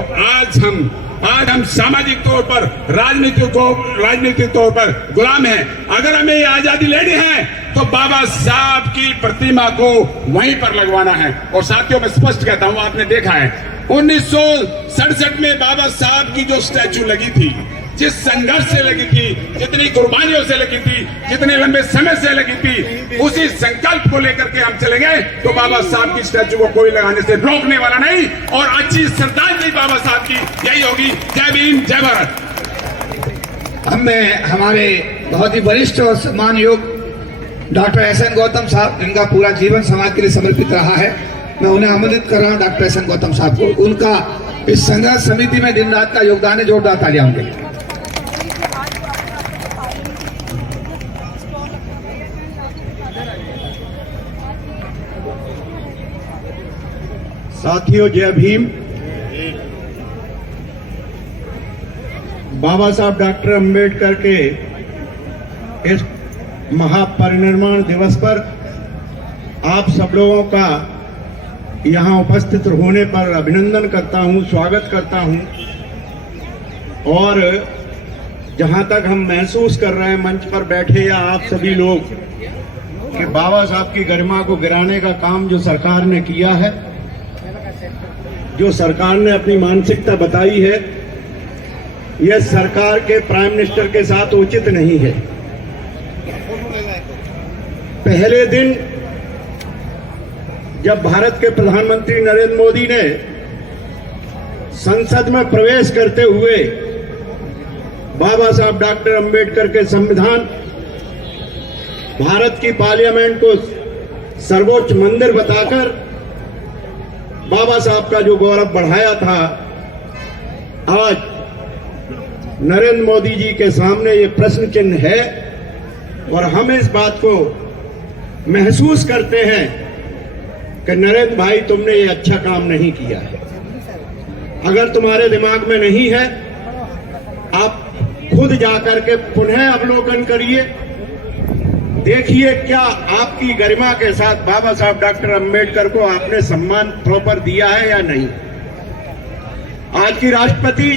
आज हम सामाजिक तौर पर, राजनीतिक तौर पर गुलाम हैं। अगर हमें ये आजादी लेनी है तो बाबा साहब की प्रतिमा को वहीं पर लगवाना है। और साथियों, मैं स्पष्ट कहता हूं, आपने देखा है 1967 में बाबा साहब की जो स्टैचू लगी थी, जिस संघर्ष से लगी थी, जितनी कुर्बानियों से लगी थी, जितने लंबे समय से लगी थी, उसी संकल्प को लेकर के हम चलेंगे तो बाबा साहब की स्टैचू को कोई लगाने से रोकने वाला नहीं। और अच्छी श्रद्धांजलि बाबा साहब की यही होगी। जय भीम, जय भारत। हमें हमारे बहुत ही वरिष्ठ और सम्मान योग्य डॉक्टर एस.एन. गौतम साहब, इनका पूरा जीवन समाज के लिए समर्पित रहा है, मैं उन्हें आमंत्रित कर रहा हूं, डॉक्टर एस.एन. गौतम साहब को। उनका इस संघर्ष समिति में दिन रात का योगदान है, जोरदार तालियां उनके लिए। साथियों, जय भीम। बाबा साहब डॉक्टर अंबेडकर के इस महापरिनिर्वाण दिवस पर आप सब लोगों का यहां उपस्थित होने पर अभिनंदन करता हूं, स्वागत करता हूं। और जहां तक हम महसूस कर रहे हैं मंच पर बैठे या आप सभी लोग कि बाबा साहब की गरिमा को गिराने का काम जो सरकार ने किया है, जो सरकार ने अपनी मानसिकता बताई है, यह सरकार के प्राइम मिनिस्टर के साथ उचित नहीं है। पहले दिन जब भारत के प्रधानमंत्री नरेंद्र मोदी ने संसद में प्रवेश करते हुए बाबा साहब डॉक्टर अंबेडकर के संविधान, भारत की पार्लियामेंट को सर्वोच्च मंदिर बताकर बाबा साहब का जो गौरव बढ़ाया था, आज नरेंद्र मोदी जी के सामने ये प्रश्न चिन्ह है। और हम इस बात को महसूस करते हैं कि नरेंद्र भाई, तुमने ये अच्छा काम नहीं किया है। अगर तुम्हारे दिमाग में नहीं है, आप खुद जाकर के पुनः अवलोकन करिए, देखिए क्या आपकी गरिमा के साथ बाबा साहब डॉक्टर अंबेडकर को आपने सम्मान प्रॉपर दिया है या नहीं। आज की राष्ट्रपति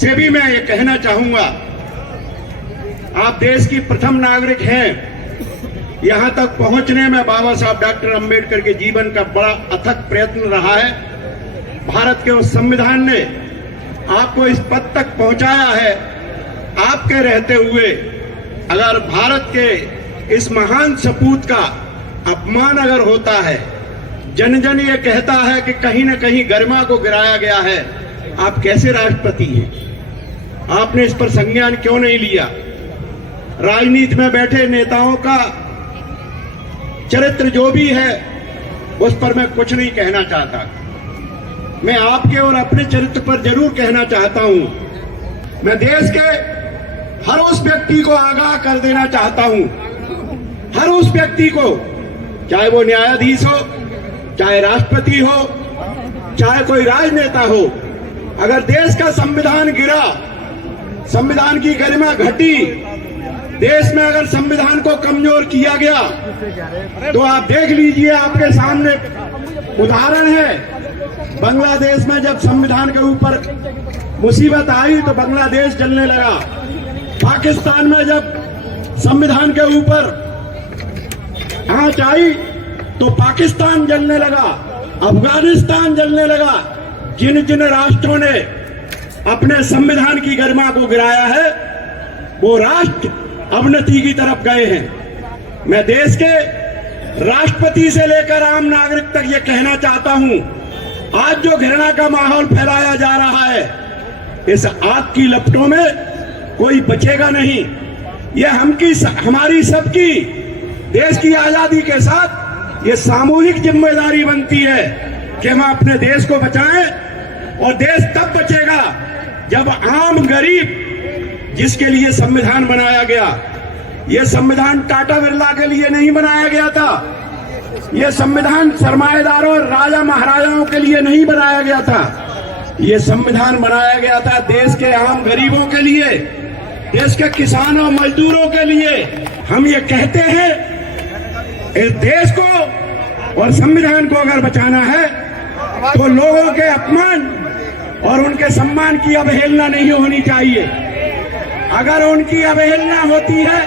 से भी मैं ये कहना चाहूंगा, आप देश की प्रथम नागरिक हैं। यहां तक पहुंचने में बाबा साहब डॉक्टर अंबेडकर के जीवन का बड़ा अथक प्रयत्न रहा है। भारत के उस संविधान ने आपको इस पद तक पहुंचाया है। आपके रहते हुए अगर भारत के इस महान सपूत का अपमान अगर होता है, जन जन ये कहता है कि कहीं न कहीं गरिमा को गिराया गया है, आप कैसे राष्ट्रपति हैं? आपने इस पर संज्ञान क्यों नहीं लिया? राजनीति में बैठे नेताओं का चरित्र जो भी है, उस पर मैं कुछ नहीं कहना चाहता। मैं आपके और अपने चरित्र पर जरूर कहना चाहता हूं। मैं देश के हर उस व्यक्ति को आगाह कर देना चाहता हूं, हर उस व्यक्ति को, चाहे वो न्यायाधीश हो, चाहे राष्ट्रपति हो, चाहे कोई राजनेता हो, अगर देश का संविधान गिरा, संविधान की गरिमा घटी, देश में अगर संविधान को कमजोर किया गया, तो आप देख लीजिए, आपके सामने उदाहरण है। बांग्लादेश में जब संविधान के ऊपर मुसीबत आई तो बांग्लादेश जलने लगा। पाकिस्तान में जब संविधान के ऊपर आंच आई तो पाकिस्तान जलने लगा, अफगानिस्तान जलने लगा। जिन जिन राष्ट्रों ने अपने संविधान की गरिमा को गिराया है, वो राष्ट्र अवनति की तरफ गए हैं। मैं देश के राष्ट्रपति से लेकर आम नागरिक तक ये कहना चाहता हूं, आज जो घृणा का माहौल फैलाया जा रहा है, इस आग की लपटों में कोई बचेगा नहीं। यह हमारी सबकी देश की आजादी के साथ ये सामूहिक जिम्मेदारी बनती है कि हम अपने देश को बचाएं। और देश तब बचेगा जब आम गरीब, जिसके लिए संविधान बनाया गया, यह संविधान टाटा बिरला के लिए नहीं बनाया गया था, यह संविधान सरमाएदारों और राजा महाराजाओं के लिए नहीं बनाया गया था, यह संविधान बनाया गया था देश के आम गरीबों के लिए, देश के किसानों मजदूरों के लिए। हम ये कहते हैं, इस देश को और संविधान को अगर बचाना है तो लोगों के अपमान और उनके सम्मान की अवहेलना नहीं होनी चाहिए। अगर उनकी अवहेलना होती है,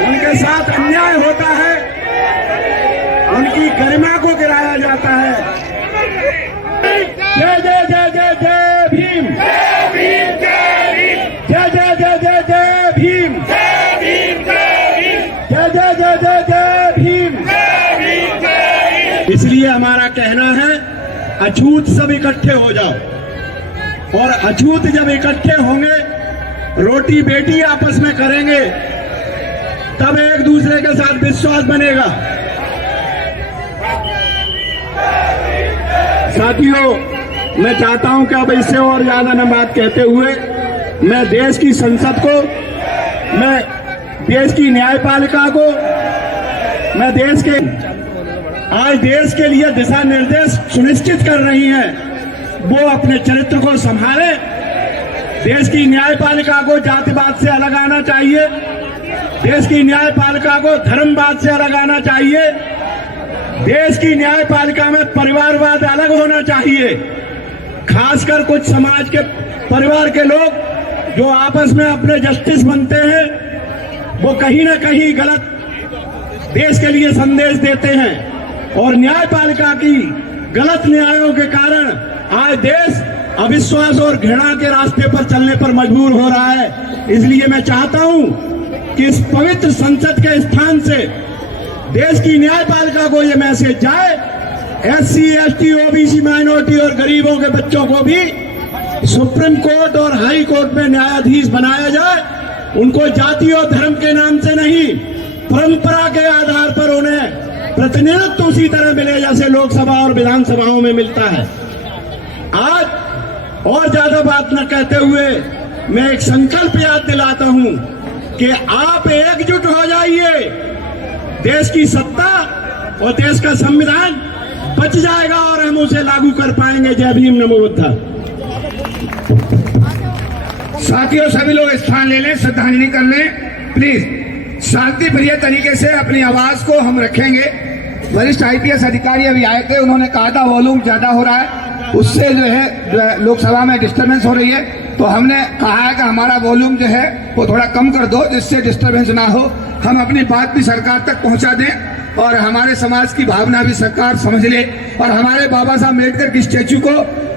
उनके साथ अन्याय होता है, उनकी गरिमा को गिराया जाता है। जय जय जय जय जय भीम, जय भीम, जय जय जय जय जय भीम, जय भीम, जय जय जय जय जय भीम। इसलिए हमारा कहना है, अछूत सब इकट्ठे हो जाओ, और अछूत जब इकट्ठे होंगे, रोटी बेटी आपस में करेंगे, तब एक दूसरे के साथ विश्वास बनेगा। साथियों, मैं चाहता हूं कि अब इससे और ज्यादा न बात कहते हुए मैं देश की संसद को, मैं देश की न्यायपालिका को, मैं देश के आज देश के लिए दिशा निर्देश सुनिश्चित कर रही हैं, वो अपने चरित्र को संभाले। देश की न्यायपालिका को जातिवाद से अलग आना चाहिए, देश की न्यायपालिका को धर्मवाद से अलग आना चाहिए, देश की न्यायपालिका में परिवारवाद अलग होना चाहिए। खासकर कुछ समाज के परिवार के लोग जो आपस में अपने जस्टिस बनते हैं, वो कहीं ना कहीं गलत देश के लिए संदेश देते हैं, और न्यायपालिका की गलत न्यायों के कारण आज देश अविश्वास और घृणा के रास्ते पर चलने पर मजबूर हो रहा है। इसलिए मैं चाहता हूं कि इस पवित्र संसद के स्थान से देश की न्यायपालिका को ये मैसेज जाए, SC, ST, OBC, माइनॉरिटी और गरीबों के बच्चों को भी सुप्रीम कोर्ट और हाई कोर्ट में न्यायाधीश बनाया जाए। उनको जाति और धर्म के नाम से नहीं, परंपरा के आधार पर उन्हें प्रतिनिधित्व उसी तरह मिले जैसे लोकसभा और विधानसभाओं में मिलता है। आज और ज्यादा बात न कहते हुए मैं एक संकल्प याद दिलाता हूं कि आप एकजुट हो जाइए। देश की सत्ता और देश का संविधान बच जाएगा और हम उसे लागू कर पाएंगे। जय भीम, नमो बुद्धा। साथियों, सभी लोग स्थान ले लें, श्रद्धांजलि कर लें प्लीज। शांति प्रिय तरीके से अपनी आवाज को हम रखेंगे। वरिष्ठ IPS अधिकारी अभी आए थे, उन्होंने कहा था वॉल्यूम ज्यादा हो रहा है, उससे जो है लोकसभा में डिस्टरबेंस हो रही है, तो हमने कहा है कि हमारा वॉल्यूम जो है वो थोड़ा कम कर दो, जिससे डिस्टरबेंस ना हो। हम अपनी बात भी सरकार तक पहुंचा दें और हमारे समाज की भावना भी सरकार समझ ले। और हमारे बाबा साहब अम्बेडकर की स्टैच्यू को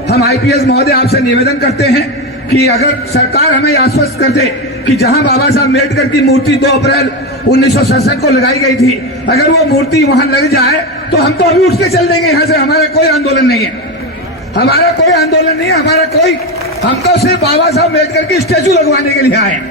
हम IPS महोदय आपसे निवेदन करते हैं कि अगर सरकार हमें आश्वस्त कर दे कि जहां बाबा साहब अम्बेडकर की मूर्ति 2 अप्रैल 1967 को लगाई गई थी, अगर वो मूर्ति वहां लग जाए तो हम तो अभी उठ के चल देंगे यहाँ से। हमारा कोई आंदोलन नहीं है, हमारा कोई आंदोलन नहीं है, हम तो सिर्फ बाबा साहब अम्बेडकर की स्टैच्यू लगवाने के लिए आए हैं।